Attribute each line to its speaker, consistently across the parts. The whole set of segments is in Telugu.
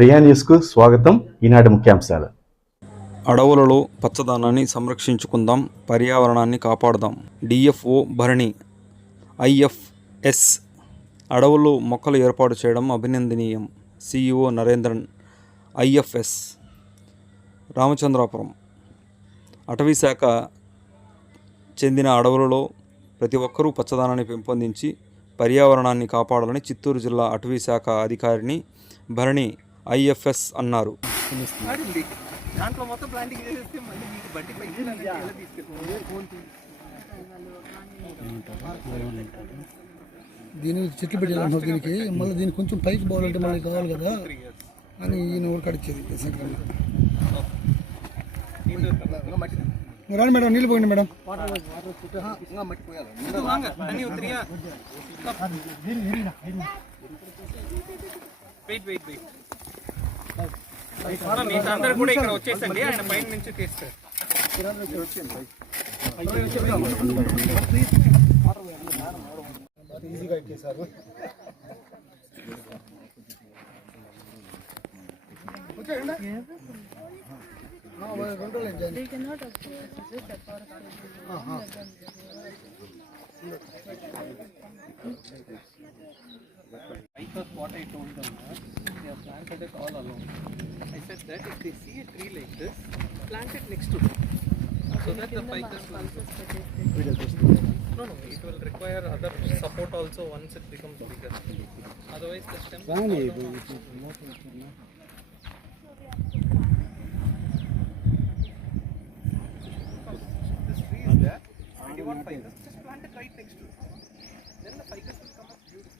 Speaker 1: ప్రియా న్యూస్కు స్వాగతం. ఈనాటి ముఖ్యాంశాలు.
Speaker 2: అడవులలో పచ్చదనాన్ని సంరక్షించుకుందాం పర్యావరణాన్ని కాపాడుదాం. డిఎఫ్ఓ భరణి ఐఎఫ్ఎస్ అడవుల్లో మొక్కలు ఏర్పాటు చేయడం అభినందనీయం. CEO Narendran IFS Ramachandrapuram. అటవీ శాఖ చెందిన అడవులలో ప్రతి ఒక్కరూ పచ్చదనాన్ని పెంపొందించి పర్యావరణాన్ని కాపాడాలని చిత్తూరు జిల్లా అటవీ శాఖ అధికారిని భరణి ఐఎఫ్ఎస్ అన్నారు.
Speaker 3: ఆడింది దాంట్లో మొత్తం ప్లాంటింగ్ చేసేస్తే మళ్ళీ మీకు బట్టి పైకి ఎలా తీసుకెళ్తారు
Speaker 4: దీని చెట్లు దీనికి. మళ్ళీ దీనికి కొంచెం పైకి పోవాలంటే మళ్ళీ కావాలి కదా అని ఈయన ఊరికి అడిచేది రాండి మేడం నీళ్ళు పోయండి మేడం.
Speaker 3: వెయిట్ వెయిట్ వెయిట్ మీకు అందరు కూడా ఇక్కడ వచ్చేసండి. ఆయన పైన నుంచి తీస్తారు.
Speaker 4: ఈజీగా ఎక్కేసారు రెండు
Speaker 3: they planted it all along. I said that if they see a tree like this, plant it next to it. So that the ficus will... No, no, it will require other support also once it becomes bigger. Otherwise the stem... will fall down. This tree is there, and you want ficus, just plant it right next to it. Then the ficus will come up beautifully.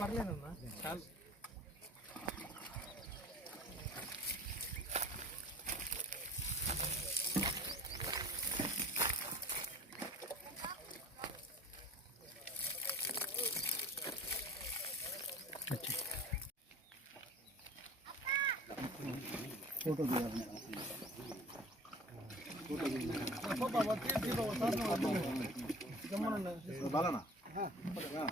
Speaker 5: పర్లేదమ్మా చాలు ఫోటో
Speaker 3: 看不怎
Speaker 4: 么样。